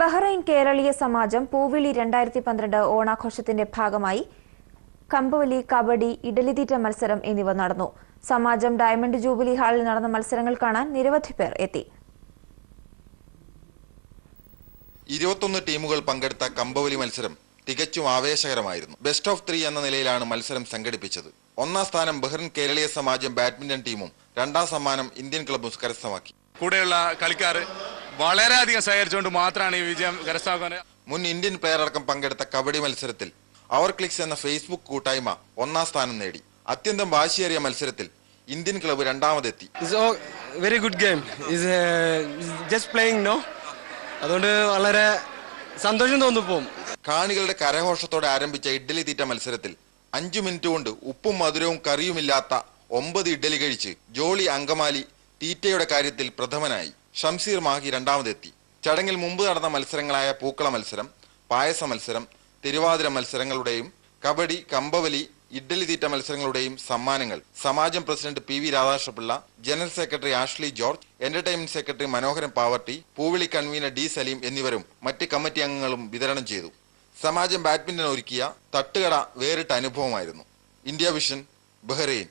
Bahrain കേരളീയ സമാജം പൂവിളി 2012 ഓണാഘോഷത്തിന്റെ ഭാഗമായി കമ്പവലി, കബഡി, ഇഡലിതീറ്റ മത്സരം എന്നിവ നടന്നു. സമാജം ഡയമണ്ട് ജൂബിലി ഹാളിൽ നടന്ന മത്സരങ്ങൾ കാണാൻ നിരവധി പേർ എത്തി. 21 ടീമുകൾ പങ്കെടുത്ത കമ്പവലി മത്സരം തികച്ചും ആവേശകരമായിരുന്നു. ബെസ്റ്റ് ഓഫ് 3 എന്ന നിലയിലാണ് മത്സരം സംഘടിപ്പിച്ചത്. ഒന്നാം സ്ഥാനം ബഹ്റൈൻ കേരളീയ സമാജം ബാഡ്മിന്റൺ ടീമും രണ്ടാം സമ്മാനം ഇന്ത്യൻ ക്ലബ്ബും കരസ്ഥമാക്കി. കൂടെയുള്ള കളിക്കാർ വളരെയധികം സഹകരിച്ചുകൊണ്ട് മാത്രമാണ് ഈ വിജയം കരസ്ഥമാക്കുന്നത്. മുൻ ഇന്ത്യൻ പ്ലെയർ അടക്കം പങ്കെടുത്ത കബഡി മത്സരത്തിൽ അവർ ക്ലിക്സ് എന്ന ഫേസ്ബുക്ക് കൂട്ടായ്മ ഒന്നാം സ്ഥാനം നേടി. അത്യന്തം വാശിയേറിയ മത്സരത്തിൽ ഇന്ത്യൻ ക്ലബ്ബ് രണ്ടാമതെത്തി. Very good game. Just playing no. അതുകൊണ്ട് വളരെ സന്തോഷം തോന്നുന്നു. കാണികളുടെ കരഘോഷത്തോടെ ആരംഭിച്ച ഇഡ്ഡലി തീറ്റ മത്സരത്തിൽ 5 മിനിറ്റ് കൊണ്ട് ഉപ്പും മധുരവും കറിയുമില്ലാത്ത 9 ഇഡ്ഡലി കഴിച്ച് ജോളി അങ്കമാലി തീറ്റയുടെ കാര്യത്തിൽ പ്രഥമനായി. ഷംസീർ മാഹി രണ്ടാമതെത്തി. ചടങ്ങിൽ മുമ്പ് നടന്ന മത്സരങ്ങളായ പൂക്കള മത്സരം, പായസ മത്സരം, തിരുവാതിര മത്സരങ്ങളുടെയും കബഡി, കമ്പവലി, ഇഡ്ഡലി തീറ്റ മത്സരങ്ങളുടെയും സമ്മാനങ്ങൾ സമാജം president PV Radhakrishnapillai, general secretary Ashley George, entertainment secretary Manoharan Pavarti, Poovili convener D Saleem എന്നിവരും മറ്റ് കമ്മിറ്റി അംഗങ്ങളും വിതരണം ചെയ്തു. സമാജം ബാഡ്മിന്റൺ ഒരുക്കിയ തട്ടുകട വേറിട്ട അനുഭവമായിരുന്നു. India vision, Bahrain.